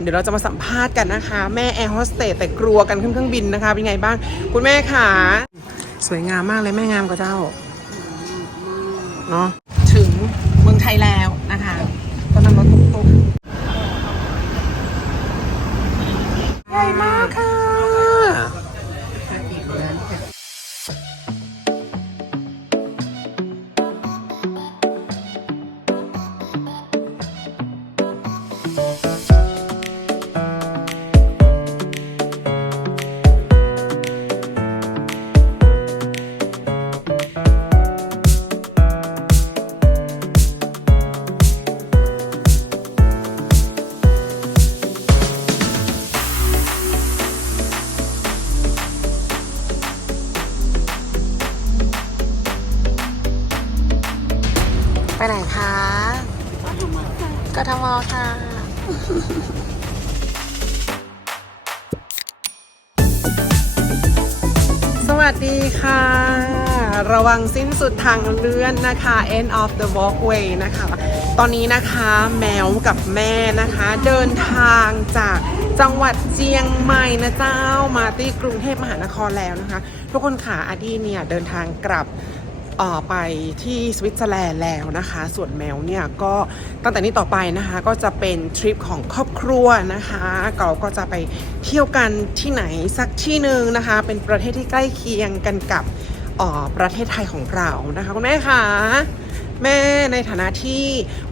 เดี๋ยวเราจะมาสัมภาษณ์กันนะคะ แม่แอร์โฮสเตสแต่กลัวกันขึ้นเครื่องบินนะคะ เป็นไงบ้าง คุณแม่ค่ะสวยงามมากเลยแม่งามกว่าเจ้าเนาะถึงเมืองไทยแล้วนะคะก็นั่งรถตุ๊กๆใหญ่มาก ระวังสิ้นสุดทางเลื่อนนะคะ end of the walkway นะคะ ตอนนี้นะคะแมวกับแม่นะคะ เดินทางจากจังหวัดเจียงใหม่นะเจ้ามาที่กรุงเทพมหานครแล้วนะคะ ทุกคนค่ะอาดีเนี่ยเดินทางกลับออไปที่สวิตเซอร์แลนด์แล้วนะคะ ส่วนแมวเนี่ยก็ตั้งแต่นี้ต่อไปนะคะ ก็จะเป็นทริปของครอบครัวนะคะเราก็จะไปเที่ยวกันที่ไหนสักที่หนึ่งนะคะ เป็นประเทศที่ใกล้เคียงกันกับ ประเทศไทยของเรานะคะคุณแม่คะแม่ในฐานะที่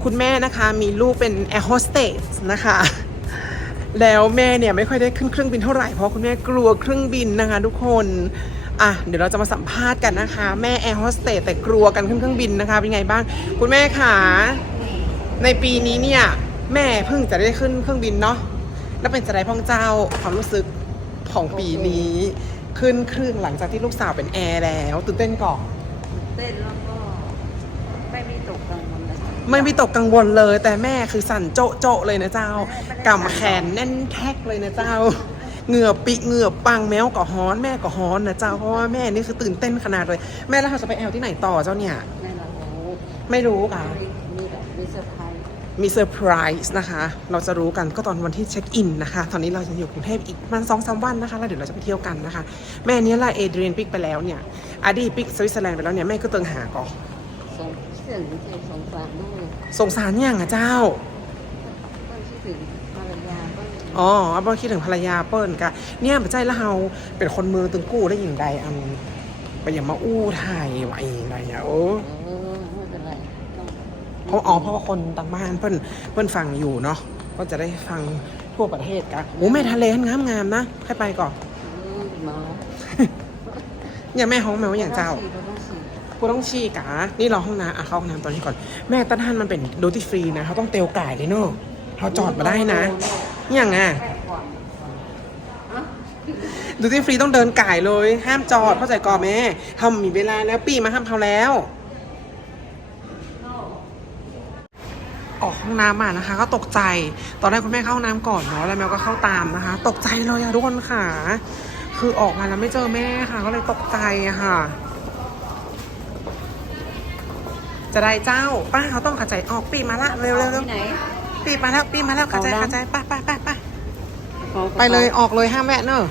คุณแม่นะคะมีลูกเป็นแอร์โฮสเตสนะคะแล้วแม่เนี่ยไม่ค่อยได้ขึ้นเครื่องบินเท่าไหร่เพราะคุณแม่กลัวเครื่องบินนะคะทุกคนอะเดี๋ยวเราจะมาสัมภาษณ์กันนะคะ แม่แอร์โฮสเตสแต่กลัวกันขึ้นเครื่องบินนะคะเป็นไงบ้าง คุณแม่คะในปีนี้เนี่ยแม่เพิ่งจะได้ขึ้นเครื่องบินเนาะแล้วเป็นจะได้พ่องเจ้าความรู้สึกของปีนี้ ขึ้นเครื่องหลังจากที่ลูกสาวเป็นแอร์แล้ว ตื่นเต้นก่อนเต้นแล้วก็ไม่มีตกกังวลเลยไม่มีตกกังวลเลย แต่แม่คือสั่นโจะโจะเลยนะเจ้ากำแขนแน่นแท็กเลยนะเจ้าเหงื่อปิเหงื่อปังแมวก็ฮ้อนแม่ก็ฮ้อนนะเจ้าเพราะว่าแม่นี่คือตื่นเต้นขนาดเลย แม่แล้วเราจะไปแอลที่ไหนต่อเจ้าเนี่ยในเราโอ้ไม่รู้ค่ะ มีเซอร์ไพรส์นะคะ เราจะรู้กันก็ตอนวันที่เช็คอินนะคะ ตอนนี้เราจะอยู่กรุงเทพอีกประมันสองสามวันนะคะ แล้วเดี๋ยวเราจะไปเที่ยวกันนะคะ แม่เนี้ละเอเดรียนปิกไปแล้วเนี่ยอาดีปิกสวิตเซอร์แลนด์ไปแล้วเนี่ยแม่ก็เติงหาก่อนสงคิดถึงที่สงสารลูกสงสารอย่างอะเจ้าก็คิดถึงภรรยาก็อ๋อเอาบ่คิดถึงภรรยาเปิ้ลกะเนี่ยปัจจัยละเฮาเป็นคนมือตึงกู้ได้อย่างใดอันไปอย่ามาอู้ถ่ายไว้อย่างไรอะโอ้เออไม่เป็นไรต้อง เพราะอ๋อเพราะว่าคนต่างบ้านเปิ้ลเปิ้ลฟังอยู่เนาะก็จะได้ฟังทั่วประเทศกะโอ้แม่ทะเลงามงามๆนะให้ไปก่อนเออเมาอย่างแม่ห้องแมวอย่างเจ้าก็ต้องฉีดกูต้องชี้กะนี่เราห้องน้ำอะเข้าห้องน้ำตอนนี้ก่อน แม่ตั้นท่านมันเป็นดูตี้ฟรีนะเขาต้องเตียวก่ายเลยเนาะเขาจอดมาได้นะอย่างอะดูที่ฟรีต้องเดินก่ายเลย ห้ามจอดเข้าใจก่อนแม่ทำมีเวลาแล้วปีมาห้ามเทาแล้ว ออก ห้องน้ำมานะคะ ก็ตกใจ ตอนแรกคุณแม่เข้าห้องน้ำก่อนเนาะแล้วแมวก็เข้าตามนะคะ ตกใจเลยอะทุกคนค่ะ คือออกมาแล้วไม่เจอแม่ค่ะ ก็เลยตกใจอะค่ะจะได้เจ้าป้าเขาต้องขัดใจออกปีมาละเร็วเร็วเร็วที่ไหนปีมาแล้วปีมาแล้วขัดใจเอาละขัดใจไปไปไปไปขอไปเลยออกเลยห้ามแวะเนอะ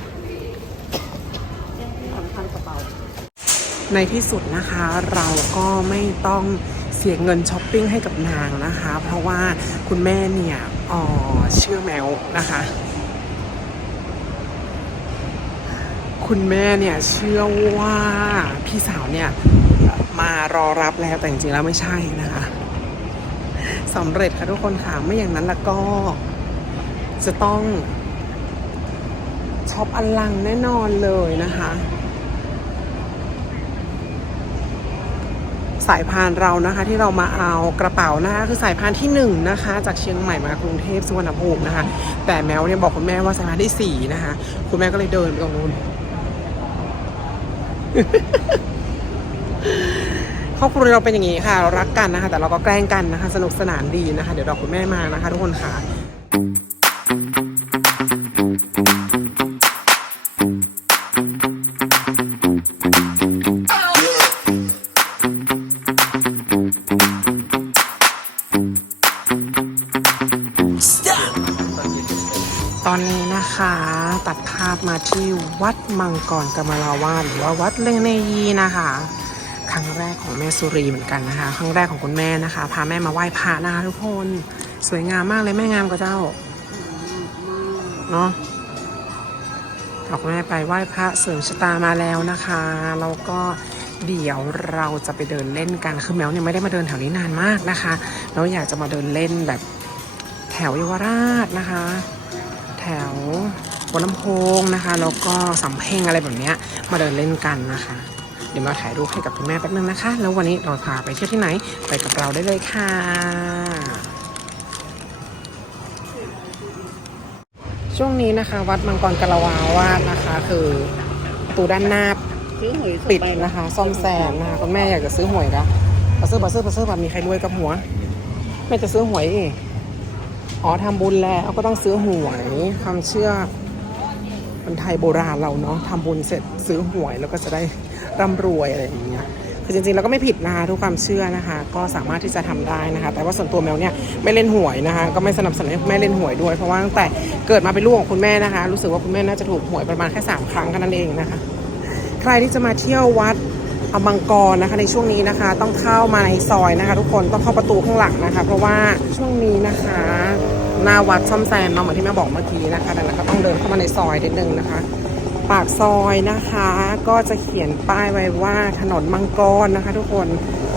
สำคัญกระเป๋าในที่สุดนะคะเราก็ไม่ต้องเสียเงินช้อปปิ้งให้กับนางนะคะ เพราะว่าคุณแม่เนี่ยอ๋อเชื่อแมวนะคะ คุณแม่เนี่ยเชื่อว่าพี่สาวเนี่ยมารอรับแล้วแต่จริงๆแล้วไม่ใช่นะคะสำเร็จค่ะทุกคนค่ะไม่อย่างนั้นแล้วก็จะต้องช็อปอลังแน่นอนเลยนะคะ สายพานเรานะคะ ที่เรามาเอากระเป๋านะคะคือสายพานที่หนึ่งนะคะ จากเชียงใหม่มากรุงเทพสุวรรณภูมินะคะ แต่แมวเนี่ยบอกคุณแม่ว่าสายพานที่สี่นะคะ คุณแม่ก็เลยเดินไปตรงนู้นครอบครัวเราเป็นอย่างนี้ค่ะ เรารักกันนะคะ แต่เราก็แกล้งกันนะคะ สนุกสนานดีนะคะ เดี๋ยวรอคุณแม่มานะคะ ทุกคนค่ะ อนนี้นะคะ ตัดภาพมาที่วัดมังกรกมลาวาหรือว่าวัดเลงเนยีนะคะ ครั้งแรกของแม่สุรีเหมือนกันนะคะ ครั้งแรกของคุณแม่นะคะ พาแม่มาไหว้พระนะคะทุกคนสวยงามมากเลยแม่งามกว่าเจ้าเนาะขอบคุณแม่ไปไหว้พระเสริมชะตามาแล้วนะคะแล้วก็เดี๋ยวเราจะไปเดินเล่นกันคือแมวเนี่ยไม่ได้มาเดินแถวนี้นานมากนะคะแล้วอยากจะมาเดินเล่นแบบแถวเยาวราชนะคะ วหัวลำโพงนะคะแล้วก็สำเพ็งอะไรแบบนี้มาเดินเล่นกันนะคะ เดี๋ยวมาถ่ายรูปให้กับคุณแม่แป๊บนึงนะคะ แล้ววันนี้เราพาไปเที่ยวที่ไหนไปกับเราได้เลยค่ะ ช่วงนี้นะคะ วัดมังกรกะละวาวาดนะคะคือตูด้านหน้าซื้อหวยปิดนะคะ ซ่อมแซมนะคะคุณแม่อยากจะซื้อหวยกะปะซื้อปะซื้อปะซื้อปะมีใครรวยกับหัวแม่จะซื้อหวยอีก อ๋อทำบุญแล้วก็ต้องซื้อหวยความเชื่อคนไทยโบราณเราเนาะทำบุญเสร็จซื้อหวยแล้วก็จะได้ร่ำรวยอะไรอย่างเงี้ยคือจริงๆแล้วก็ไม่ผิดนะคะทุกความเชื่อนะคะ ก็สามารถที่จะทำได้นะคะ แต่ว่าส่วนตัวแมวเนี่ยไม่เล่นหวยนะคะ ก็ไม่สนับสนุนให้แม่เล่นหวยด้วย เพราะว่าตั้งแต่เกิดมาเป็นลูกของคุณแม่นะคะ รู้สึกว่าคุณแม่น่าจะถูกหวยประมาณแค่สามครั้งแค่นั้นเองนะคะ ใครที่จะมาเที่ยววัด อมังกรนะคะในช่วงนี้นะคะ ต้องเข้ามาในซอยนะคะ ทุกคนต้องเข้าประตูข้างหลังนะคะ เพราะว่าช่วงนี้นะคะหน้าวัดซ่อมแซมเนาะเหมือนที่แม่บอกเมื่อกี้นะคะดังนั้นก็ต้องเดินเข้ามาในซอยนิดนึงนะคะ ปากซอยนะคะ ก็จะเขียนป้ายไว้ว่าถนนมังกรนะคะ ทุกคน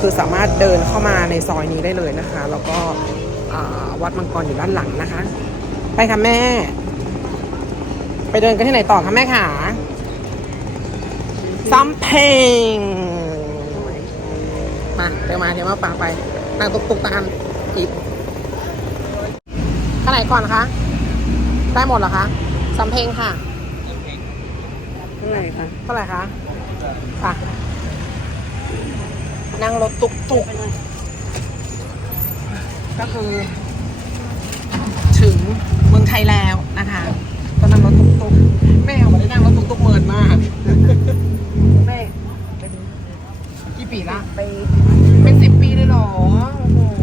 คือสามารถเดินเข้ามาในซอยนี้ได้เลยนะคะ แล้วก็วัดมังกรอยู่ด้านหลังนะคะ ไปค่ะแม่ ไปเดินกันที่ไหนต่อคะแม่ขา ซัมเพงมาเดี๋ยวมาเดี๋ยวมาป่าไปนั่งตุกตุกตามอีกข้างไหนก่อนคะ ได้หมดเหรอคะซัมเพงค่ะเท่าไหร่คะเท่าไหร่คะค่ะนั่งรถตุกตุกก็คือ ถึงเมืองไทยแล้วนะคะก็นั่งรถตุกตุกแม่เอามาได้นั่งรถตุกตุกเมินมาก แม่เป็นกี่ปีละไปเป็นสิบปีเลยเหรอ โอ้โห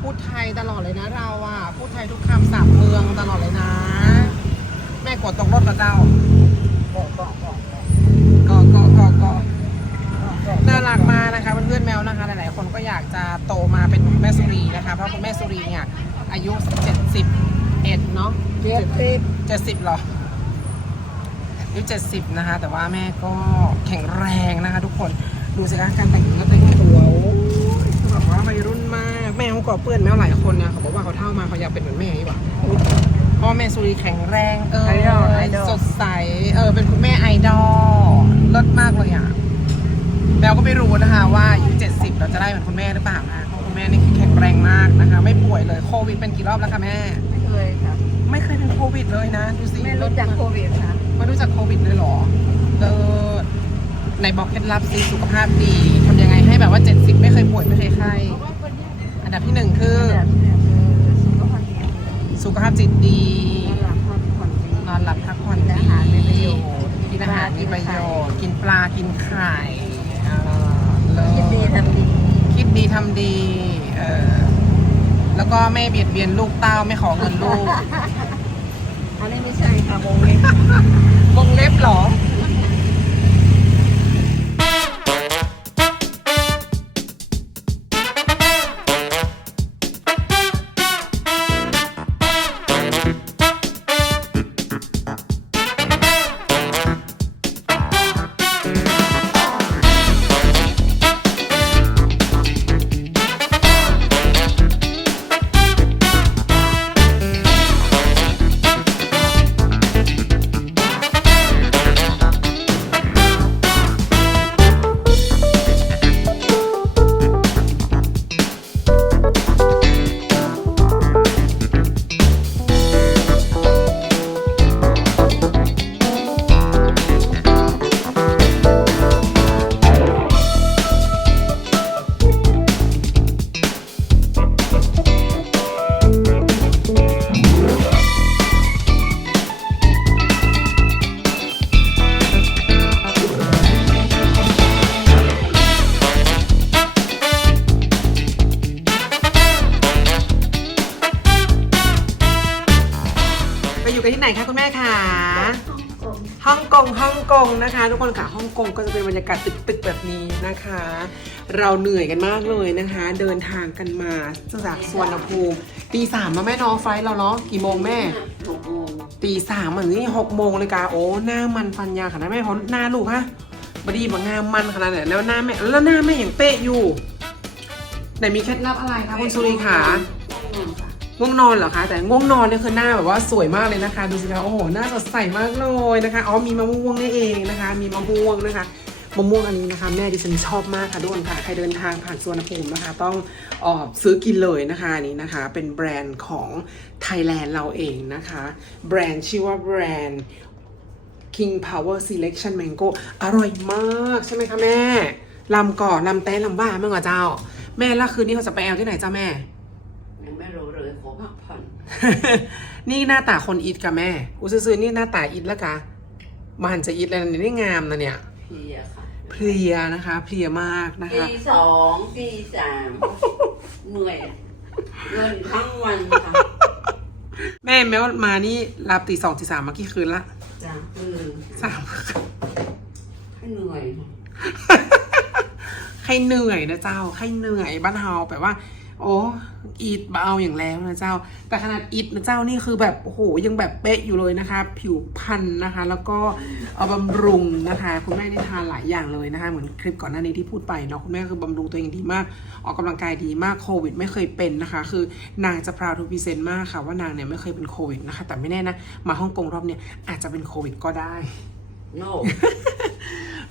พูดไทยตลอดเลยนะเราอะ พูดไทยทุกคำสามเมืองตลอดเลยนะ แม่กดตรงรถกับเจ้าบอกบอกบอกบอกก็ก็ก็ก็บอกน่ารักมากนะคะเพื่อนๆแมวนะคะ หลายๆ คนก็อยากจะโตมาเป็นคุณแม่สุรีนะคะ เพราะคุณแม่สุรีเนี่ย อายุ71เนาะเจ็ดสิบเจ็ดสิบเหรอ อายุเจ็ดสิบนะคะ แต่ว่าแม่ก็แข็งแรงนะคะ ทุกคนดูสิคะการแต่งเนื้อแต่งตัวโอ้ยคือแบบว่าวัยรุ่นมากแม่เขาก็เพื่อนแมวหลายคนเนี่ยเขาบอกว่าเขาเท่ามาเขาอยากเป็นเหมือนแม่ดีกว่าพ่อแม่สุรีแข็งแรงเออสดใสเออเป็นคุณแม่ไอดอลเลิศมากเลยอะแมวก็ไม่รู้นะคะว่าอายุเจ็ดสิบเราจะได้เหมือนคุณแม่หรือเปล่านะเพราะคุณแม่นี่คือแข็งแรงมากนะคะ ไม่ป่วยเลยโควิดเป็นกี่รอบแล้วคะแม่ไม่เคยค่ะไม่เคยเป็นโควิดเลยนะดูสิไม่รู้จักโควิดค่ะ ไม่รู้จักโควิดเลยเหรอเออในบอกเคล็ดลับสิสุขภาพดีทำยังไงให้แบบว่า 70 ไม่เคยป่วยไม่เคยไข้อันดับที่หนึ่งคือสุขภาพจิตดีนอนหลับพักผ่อนดีอนหลับพักผ่อนกินอาหารมีประโยชน์กินอาหารมีประโยชน์ กินปลากินไข่เออเลิศกินดีทำดีคิดดีทำดีเออแล้วก็ไม่เบียดเบียนลูกเต้าไม่ขอเงินลูก อันนี้ไม่ใช่ค่ะวงเล็บ วงเล็บเหรอ อยู่กันที่ไหนคะคุณแม่คะฮ่องกงฮ่องกงนะคะ ทุกคนค่ะฮ่องกงก็จะเป็นบรรยากาศตึกๆแบบนี้นะคะ เราเหนื่อยกันมากเลยนะคะ เดินทางกันมาจากสวนภูมิตีสามแล้วแม่น้องไฟล์เราเนาะกี่โมงแม่หกโมงตีสามเหมือนนี่หกโมงเลยกาโอ้หน้ามันฟันยาขนาดแม่เพราะหน้าลูกฮะบดีบางงามมันขนาดไหนแล้วหน้าแม่แล้วหน้าแม่อย่างเป๊ะอยู่ไหนมีเคล็ดลับอะไรคะคุณสุรีขา ง่วงนอนเหรอคะ แต่ง่วงนอนเนี่ยคือหน้าแบบว่าสวยมากเลยนะคะ ดูสิคะ โอ้โห หน้าสดใสมากเลยนะคะ อ๋อ มีมะม่วงนี่เองนะคะ มีมะม่วงนะคะ มะม่วงอันนี้นะคะ แม่ดิฉันชอบมากค่ะทุกคนค่ะ ใครเดินทางผ่านสวนภูมินะคะ ต้องออซื้อกินเลยนะคะนี้นะคะ เป็นแบรนด์ของไทยแลนด์เราเองนะคะ แบรนด์ชื่อว่าแบรนด์ King Power Selection Mango อร่อยมากใช่ไหมคะแม่ลำก่อนลำแต้ลำบ้าเมื่อก่อนเจ้า แม่ล้วคืนนี้เขาจะไปแอลที่ไหนเจ้าแม่ ยังไม่รู้เลยขอพักผ่อ นนี่หน้าตาคนอิดกับแม่กูซื้อๆนี่หน้าตาอิดแล้วกะมันจะอิดแล้วนะนี่งามนะเนี่ย เพลียค่ะเพลียนะคะ เพลียมากนะคะตีสองตีสามเหนื่อยเดินทั้งวันค่ะแม่แม้ว่ามานี่รับตีสองตีสามมากี่คืนละจ้ะคือสามให้เหนื่อยใครเหนื่อยนะเจ้าใครเหนื่อยบ้านเฮาแบบว่า โอ้อีทเบาอย่างแล้วนะเจ้า แต่ขนาดอีทนะเจ้านี่คือแบบโอ้โหยังแบบเป๊ะอยู่เลยนะคะ ผิวพรรณนะคะ แล้วก็เอาบำรุงนะคะ คุณแม่ได้ทานหลายอย่างเลยนะคะ เหมือนคลิปก่อนหน้านี้ที่พูดไปเนาะคุณแม่คือบำรุงตัวเองดีมาก ออกกำลังกายดีมากโควิด ไม่เคยเป็นนะคะ คือนางจะพราวทูพิเซนมากค่ะว่านางเนี่ยไม่เคยเป็นโควิดนะคะ แต่ไม่แน่นะมาฮ่องกงรอบเนี่ยอาจจะเป็นโควิดก็ได้โน่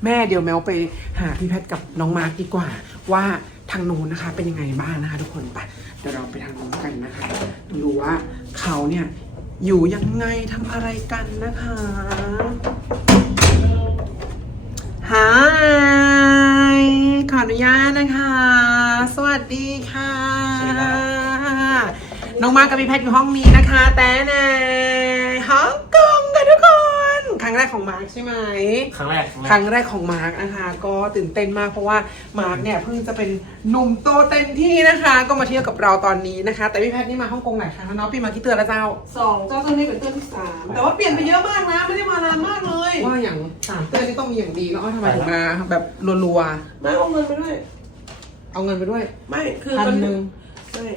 แม่เดี๋ยวแมวไปหาพี่แพทย์กับน้องมาร์กดีกว่าว่า ทางนู้นนะคะ เป็นยังไงบ้างนะคะทุกคนไปเดี๋ยวเราไปทางนู้นกันนะคะดูว่าเขาเนี่ยอยู่ยังไงทำอะไรกันนะคะฮายขออนุญาตนะคะ สวัสดีค่ะ น้องมาร์กกับพี่แพทย์อยู่ห้องนี้นะคะ แต่ในฮ่อง รั้งแรกของมาร์กใช่ไหม ครั้งแรกครั้งแรกของมาร์กนะคะ ก็ตื่นเต้นมากเพราะว่ามาร์กเนี่ยเพิ่งจะเป็นหนุ่มโตเต็มที่นะคะ ก็มาเที่ยวกับเราตอนนี้นะคะ แต่พี่แพทย์นี่มาฮ่องกงหลายครั้งแล้วเนาะพี่มากี่เตือนแล้วเจ้าสองเจ้าตัวนี้เป็นตัวที่สามแต่ว่าเปลี่ยนไปเยอะมากนะไม่ได้มานานมากเลยว่าอย่างสามเตือนนี่ต้องมีอย่างดีแล้วเอาทำไมถึงมาแบบรัวไม่เอาเงินไปด้วยๆเอาเงินไปด้วยไม่คือพันตอหนึ่ง ไม่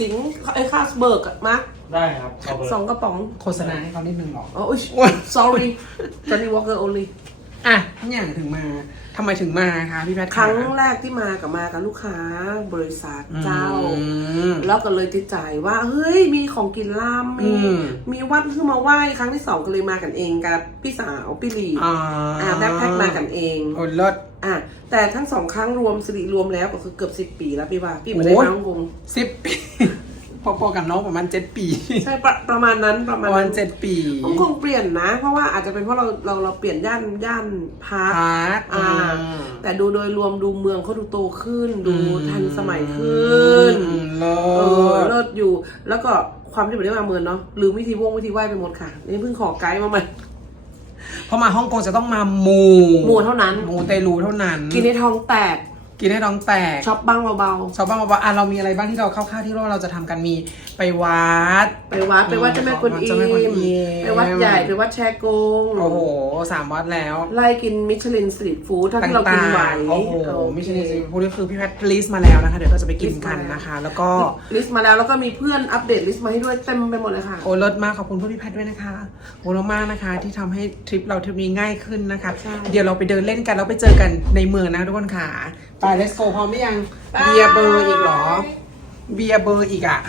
สิงห์ไอ้คาสเบิร์กอะมาร์คได้ครับเอาเบอร์สองกระป๋องโฆษณาให้เขานิดนึงหรออ๋ออุ๊ย sorry Johnny Walker only อะอย่างถึงมาทำไมถึงมาคะพี่แพทย์ะ ครั้งแรกที่มากับมากับลูกค้าบริษัทเจ้า อืม แล้วก็เลยติดใจว่า เฮ้ย มีของกินล่ามมีอืมมีวัดขึ้นมาไหว้ครั้งที่สองก็เลยมากันเองกับพี่สาวพี่ลีอ่าอ่าแบ็คแพ็คมากันเองโอ้เลิศ อะแต่ทั้งสองครั้งรวมสิริรวมแล้วก็คือเกือบสิบปีแล้วพี่ว่าพี่ไม่ได้โอ้ย มาฮ่องกงสิบปี พอๆกับน้องประมาณเจ็ดปี ใช่ประประมาณนั้นประปมาณระมาณนั้นเจ็ดปีฮ่องกงเปลี่ยนนะ เพราะว่าอาจจะเป็นเพราะเราเราเราเปลี่ยนย่านย่านพาร์คพาร์คอ่า อืม แต่ดูโดยรวมดูเมืองเขาดูโตขึ้น ดูอืมทันสมัยขึ้น อืมเลิเออศเลิศอยู่ แล้วก็ความที่ไม่ได้มาเมืองเนาะลืมวิธีวงวิธีไหว้ไปหมดค่ะ นี่เพิ่งขอไกด์มาใหม่เพราะมาฮ่องกงจะต้องมาหมูหมู่เท่านั้นหมูเตลูเท่านั้นกินในท้องแตก กินให้ท้องแตกช็อปบ้างเบาชาวบ้านบอกว่าอะเรามีอะไรบ้างที่เราเข้าๆที่เราจะทำกันมีไปวัด ๆไปวัดไปวัดเจ้าแม่กวนอิเจ้าแม่กวนอิมมไปวัดใหญ่ไปวัดแชกงโอ้โหสามวัดแล้ว ไล่กินมิชลินสตรีทฟู้ดเท่าที่เรากินไหวโอ้โหเออมิชลินซีฟู้ดก็คือพี่แพทลิสต์มาแล้วนะคะ เดี๋ยวเราจะไปกินกันนะคะ แล้วก็ลิสต์มาแล้วแล้วก็มีเพื่อนอัปเดตลิสต์มาให้ด้วยเต็มไปหมดเลยค่ะ โอ้เลิศมากขอบคุณเพื่อนพี่แพทด้วยนะคะโอ้เลิศมากนะคะ ที่ทำให้ทริปเราทริปนี้ง่ายขึ้นนะคะ ใช่ เดี๋ยวเราไปเดินเล่นกันแล้วไปเจอกันในเมืองนะทุกคนค่ะ ไปเลสโกพร้อมหรืยัง เบียเบอร์อีกหรอ เบียเบอร์อีกอะ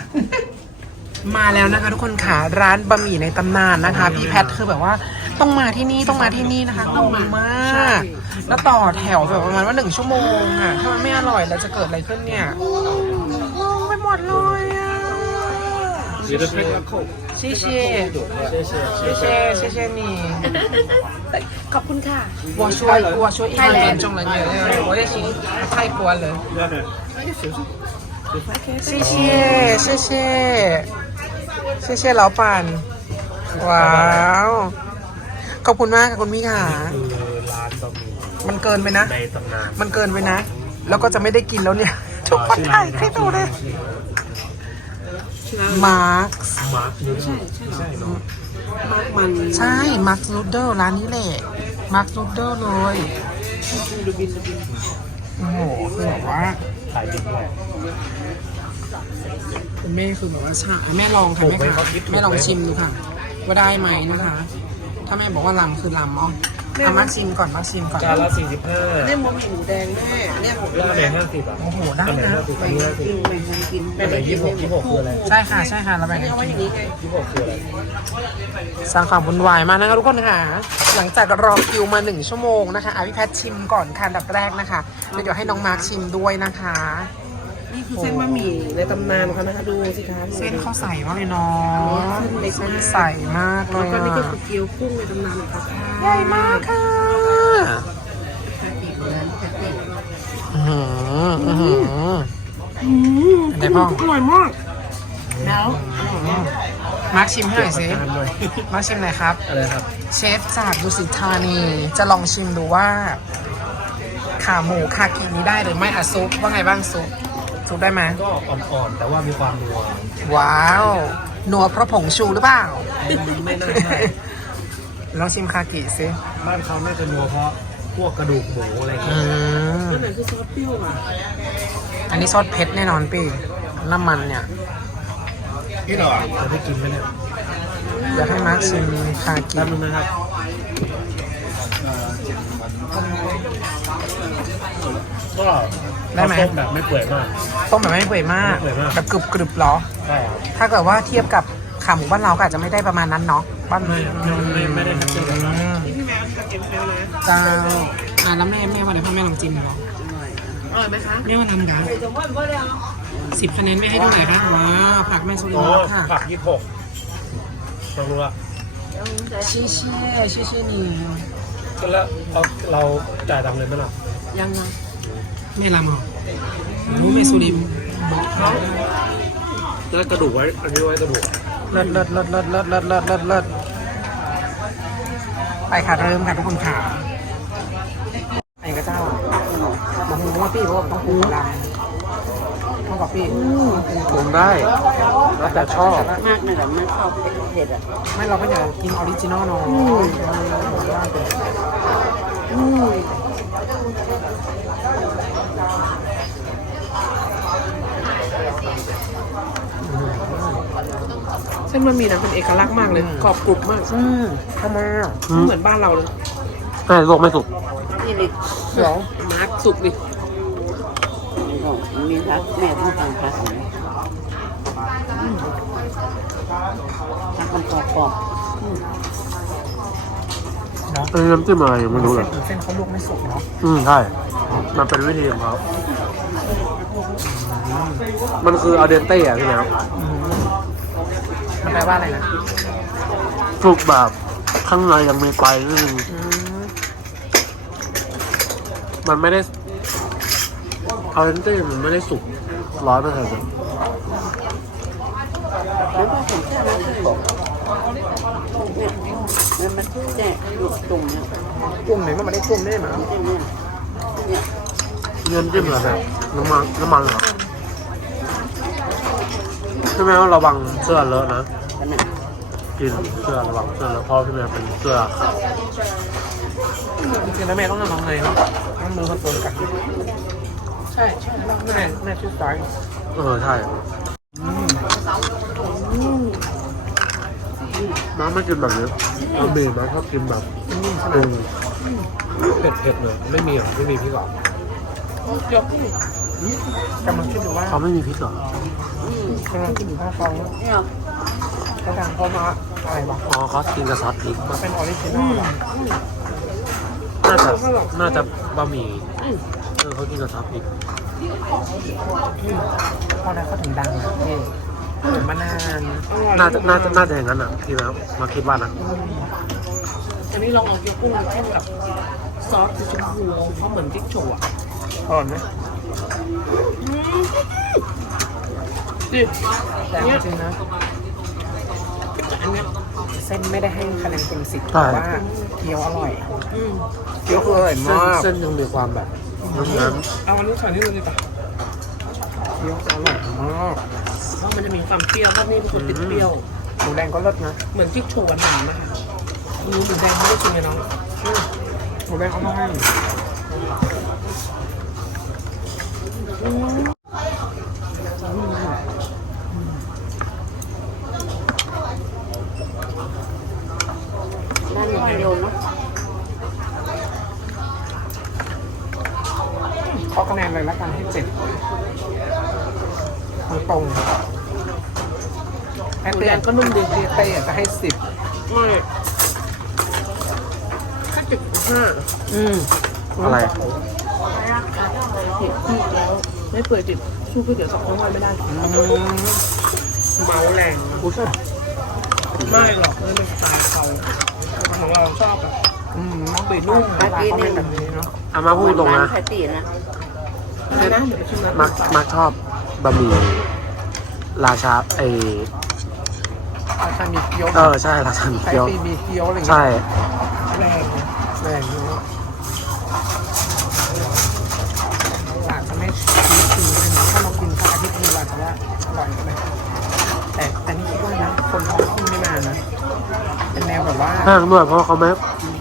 มาแล้วนะคะ ทุกคนค่ะร้านบะหมี่ในตำนานนะคะ พี่แพทคือแบบว่าต้องมาที่นี่ต้องมาที่นี่นะคะต้องมามากแล้วต่อแถวแบบประมาณว่าหนึ่งชั่วโมงอะถ้ามันไม่อร่อยแล้วจะเกิดอะไรขึ้นเนี่ยงงไปหมดเลยอะ ชิเช่ชิขอบคุณค่ะ我说我说一万严钟了你我也行太过了谢谢谢谢谢谢老板ว้ขอบคุณมากค่ะคุณมี่ค่ะมันเกินไปนะ มันเกินไปนะ แล้วก็จะไม่ได้กินแล้วเนี่ยทุกคนถ่ายให้ดูเลย มาร์คมาร์คยูใช่ใช่เนาะมาร์กมันใช่มาร์คนูดเดิลร้านนี้แหละมาร์คนูดเดิลเลยดูบินดูบินโอ้โหคือแบบว่าขายดีแหละคุณแม่คือแบบว่าชาแม่ลองค่ะถูกแม่ไหมค่ะครับคิดถูกไหมแม่ลองชิมดูค่ะ ว่าได้ไหมนะคะ ถ้าแม่บอกว่าลำคือลำอ๋อเอามาชิมก่อนมาชิมก่อนจานละสี่สิบห้าเนี่ยหมูหมี่หมูแดงแม่เนี่ยผมแล้วอันไหนห้าสิบอะโอ้โหได้อันไหนนะห้าสิบอันนี้ห้าสิบกินแบ่งกันกินอันไหนยี่สิบหกยี่สิบหกคืออะไรใช่ค่ะใช่ค่ะเราแบ่งไม่กันเอาไว้อกิย่านงนี้ไงยี่สิบหกคืออะไรสร้างความวุ่นวายมากนะคะทุกคนค่ะหลังจากรอคิวมาหนึ่งชั่วโมงนะคะอาพี่แพทย์ชิมก่อนค่ะอันดับแรกนะคะแล้วเดี๋ยวให้น้องมาร์คชิมด้วยนะคะ นี่คือเส้นบะหมี่ในตำนานของเขานะคะดูสิคะเส้นเขาใส่มากเลยเนาะเส้นเล็กเส้นมากใส่มากเลแล้วยก็นี่ก็อะคือเกี๊ยวกุ้งในตำนานของเขาค่ะใหญ่มากค่ะอื้อหืออื้อหือ อืมอันไหนพ่อ อร่อยมาก แล้วมาร์คชิมให้หน่อยสิจานหน่อยมาร์คชิมหน่อยครับ อะไรครับ เชฟจากดุสิตธานีจะลองชิมดูว่า ขาหมูคากินี้ได้หรือไม่อะซุปว่าไงบ้างซุป ซุปได้ไหมก็อ่อนๆ แต่ว่ามีความนัวว้าวนัวเพราะผงชูหรือเปล่า ไม่น่าใช่ลองชิมคากิสิบ้านเขาน่าจะนัวเพราะพวกกระดูกหมูอะไรอย่างอืเงี้ยมอันไหนคือซอสเปรี้ยวอะอันนี้ซอสเผ็ดแน่นอนปีน้ำมันเนี่ยพี่หรอจะได้กินไหมเนี่ยอยากให้มาร์คชิมคากิแป๊บนึงนะครับก็ ได้ไหมต้มแบบไม่เปื่อยมาก ต้มแบบไม่เปื่อยมากไม่เปื่อยมาก แบบกรึบกรึบๆเหรอ ใช่ครับถ้าเกิดว่าเทียบกับขาหมูบ้านเราก็อาจจะไม่ได้ประมาณนั้นเนาะบ้านไม่ไม่ไม่ไม่ได้ทักเจอกันนะอืมนี่พี่แมวทำเอ็มแมวนะเจ้าอ่าแล้วแม่แม่ว่าเดี๋ยวพ่อแม่ลองจิ้มหน่อยเนาะอร่อยไหมคะแม่ว่าน้ำดาวสิบคะแนนแม่ให้เท่าไหร่คะว้าวผักแม่สุริโอ้นทร์ค่ะ ผักยี่สิบหกลองดูว่าชี้เชี่ยชี้เชี่ยนี่แล้วเราเราจ่ายตังค์เลยไหมล่ะยังไง แม่ลำเหรอรู้แม่สุรินทร์บอกเขาแล้วกระดูกไว้ อันนี้ไว้กระดูกเลิศเลิศเลิศเลิศเลิศเลิศเลิศเลิศเลิศไปค่ะเริ่มค่ะทุกคนค่ะไอ้กระเจ้าบอกหมูว่าพี่บอกว่าต้องปรุงลำต้องกับพี่ปรุงได้แล้วแต่ชอบมากเลยเหรอไม่ชอบเผ็ดอะไม่เราก็อยากกินออริจินอลเนาะ เส้นบะหมี่นะเป็นเอกลักษณ์มากเลยกรอบกรุบมากอืมทำไมอะเหมือนบ้านเราเลยไม่สุกไม่สุกนี่เลยเดี๋ยวมาร์กสุกดิมีทักแม่ต้องฟังทักนะทักมันกรอบกรอบเนาะเออน้ำจิ้มอะไรไม่รู้เลยเส้นเขาลวกไม่สุกเนาะอืมใช่มันเป็นวิธีของเขามันคือเอาเดนเต้อะพี่แมวอืมมัน แปลว่าอะไรนะสุกแบบข้างในยังมีไฟนิดนึงอืมมันไม่ได้เอาเดนเต้มันไม่ได้สุกร้อยเปอร์เซ็นต์แล้วก็ผมแค่นั้นคือบอกเนี่ยมันมันแจกจุ่มเนี่ยจุ่มไหนมันไม่ได้จุ่มได้ไหมเนี่ยเนี่ยเนี่ยเงินจิ้มเหรอครับน้ำมันน้ำมันเหรอใช่ไหมว่าระวังเสื้อเลอะนะขนาด กินเสื้อระวังเสื้อเลอะเพราะพี่แมวเป็นเสื้อขาวจริงๆแล้วแม่ต้องทำน้องเลยเนาะต้องมือคอนโทรลกัน ใช่ใช่แม่แม่ชื่อสายเออใช่น้ำไม่กินแบบนี้น้ำเมย์นะชอบกินแบบอืมปรุงเผ็ดๆหน่อยไม่มีหรอไม่มีพริกหรอเกี๊ยวกุ้งกำลังคิดอยู่ว่าเขาไม่มีพริกหรอกำลังคิดอยู่ว่าเขาเนี่ยเขาดังเขามา อะไรวะอ๋อเขากินกับซอสพริกมันเป็นออริจินอลเหรอน่าจะน่าจะบะหมี่เออเขากินกับซอสพริกเพราะอะไรเขาถึงดังอะพี่เปิดมานานน่าจะน่าจะน่าจะอย่างนั้นอะพี่แมวมาคิดว่านะอันนี้ลองเอาเกี๊ยวกุ้งมาจิ้มกับซอสสีชมพูเขาเหมือนจิ๊กโฉวอะอร่อยไหมดิแต่จริงๆนะ อันเนี้ยเส้นไม่ได้ให้คะแนนเต็มสิบใช่แต่ว่าเกี๊ยวอร่อยอืมเกี๊ยวคืออร่อยเส้นมากเส้นยังมีความแบบน้ำน้เอาอันนี้ใส่นี่เลยดีป่ะเกี๊ยวอร่อยมากำเพราะมันจะมีความเปรี้ยวเพราะนี่เป็นคนติดเปรี้ยว หมูแดงก็เลิศนะเหมือนจิ๊กโชว์หวานๆนะคะอืมหมูแดงไม่ได้ชิมเลยเนาะหมูแดงเอามาให้ ด้านนี้โยนเนาะ ขอคะแนนเลยละกันให้เจ็ดตรงตรง แอหมูเต้แดงก็นุ่มดีเต้จะให้สิบไม่ถ้าจุดห้าอืมอะไร เผ็ดที่แล้วไม่เปื่อยติดสู้ก๋วยเตี๋ยวสองข้างวันไม่ได้อืมเมาแรงกูชอบไม่หรอกไม่เป็นสไตล์เขาของเราชอบแบบอืมน้องบีนุ่มเวลาเขาเป็นแบบนี้เนาะอามาพูดตรงนะไข่ตีนะอะไรนะเดี๋ยวไปชิมนะมักมักชอบบะหมี่ราชาเอ ออาจจะมีเกี๊ยวเออใช่ราชาหมี่ใช้เกี๊ยวปีมีเกี๊ยวอะไรอย่างใช่เงี้ยแรงแรงเยอะอาจจะไม่ชี้ชี้เลยนะถ้าเรากินข้าวอาทิตย์นึงเราจะว่าอร่อยไหมแต่แต่นี่คิดว่านะคนท้องที่ไม่นานนะเป็นแนวแบบว่าแพงด้วยเพราะเขาไม่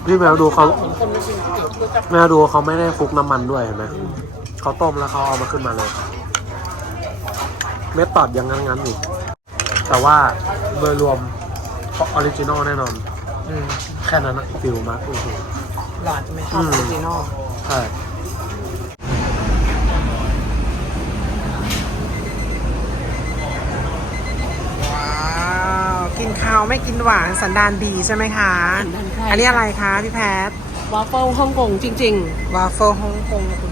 พี่แมวดูเขาเหมือนคนไม่กินก๋วยเตี๋ยวก็จะแมวดูเขาไม่ได้คลุกน้ำมันด้วยเห็นไหมเขาต้มแล้วเขาเอามาขึ้นมาเลย เม็ดตอดยังงั้นๆอยู่ แต่ว่าโดยรวมออริจินอลแน่นอน อืมแค่นั้นนะฟิลมากโอ้โหเราอาจจะไม่ชอบอือมอริจินอลใช่ว้าวกินข้าวไม่กินหวานสันดานดีใช่ไหมคะ อันนี้อะไรคะพี่แพทวาฟเฟิลฮ่องกงจริง วาฟเฟิลฮ่องกงคุณ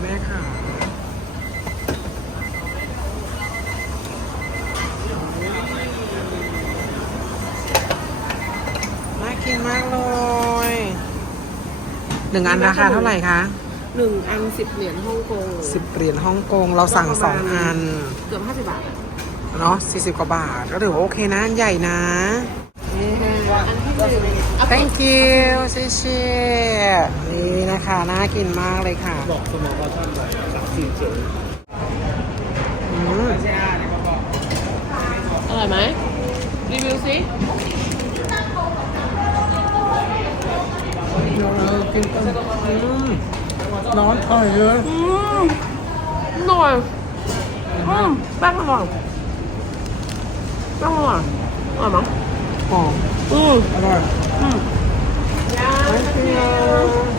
หนึ่งอันราคาเท่าไหร่คะๆหนึ่งอันสิบเหรียญฮ่องกงสิบเหรียญฮ่องกงเราสั่งสองอัน เกือบห้าสิบบาทอะเนาะสี่สิบกว่าบาท ก็ถือว่าโอเคนะอันใหญ่นะอันที่หนึ่ง thank you เชี่ยๆนี่นะคะ น่ากินมากเลยค่ะ บอกสมองว่าชอบสามสี่เจ็ดอืมอร่อยไหมรีวิวสิ อืมร้อนอร่อยเลยอืมอร่อยอืมแป้งอร่อยแป้งอร่อยอร่อยมั้งหอมอืมอร่อยอืม thank you